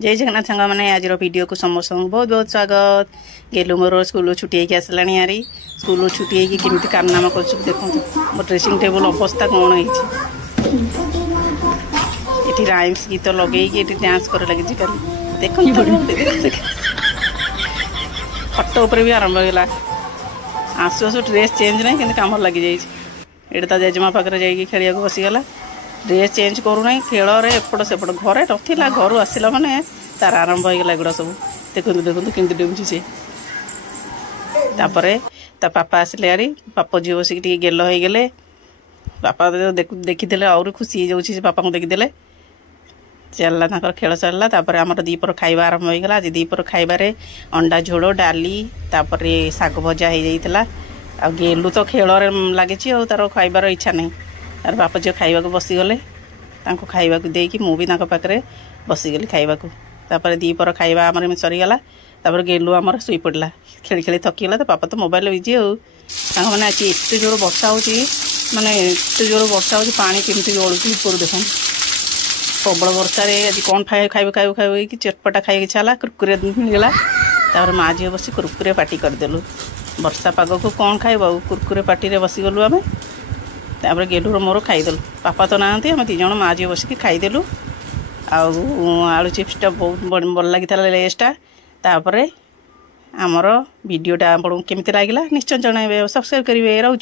जय जगन्नाथ सांग मैंने आज वीडियो को समस्त बहुत बहुत स्वागत। गेलु मोर स्कूल छुट्टी होगी आसला यारी स्कूल छुट्टी होगी केमी कारनामा कर देखो मो ड्रेसिंग टेबल अवस्था कौन है राइम्स गीत लगे डांस कर लगे देख फटो उपर भी आरंभ होगा आसु आसु ड्रेस चेंज नहीं कि कम लगी जाइए तो जेजेमा पाखे जाइए खेल बसीगला ड्रेस चेंज करूना खेल एपट सेपट घरे नथिला घर आसला माने तार आरंभ होगा एगुड़ा सब देखो देखो केमती डेमुची सी ता पापा आसिले यारी पापा झील बसिक गेल हो गले बापा देखीदे आउरी खुशी हो पापा को देखीदे चलला ताकर खेल सरला आमर दीपर खाइबा आरंभ होगा। आज दीपर खाइबारे अंडा झोल डाली तापर साग भजा हो जाइला आ गेलु तो खेल लगे तार खाइबार इच्छा नहीं तार बापा झील खाइबा बसीगले खाइबा देकी मु भी पाखे बसीगली खाइबा तापर दीपर खाइबा आमर सरीगला तापर गेलु आमर शुई पड़ा खेली खेली थकीगला तो पापा तो मोबाइल बिजी मैंने आज एत जोर वर्षा हो माने एत जोर वर्षा हो पानी केमती गलुची ऊपर देख प्रबल वर्षा आज कौन खाइबे कि चटपटा खाई इच्छा है कुरकुरे मिलगला तापर माँ झील बस कुरकुरे पार्टी करदेलु वर्षा पाग को कौन खाइब कुरकुरे पार्टी बसीगलु आम तापर गेलुर मोर खाईदेलु पापा तो ना आम तीज माँ झील बसिक खाईदेलु आलू चिप्सटा बहुत भल लगी लेसटा तापर आमर वीडियोटा आपको केमती लगे निश्चय जनइबे सब्सक्राइब करेंगे।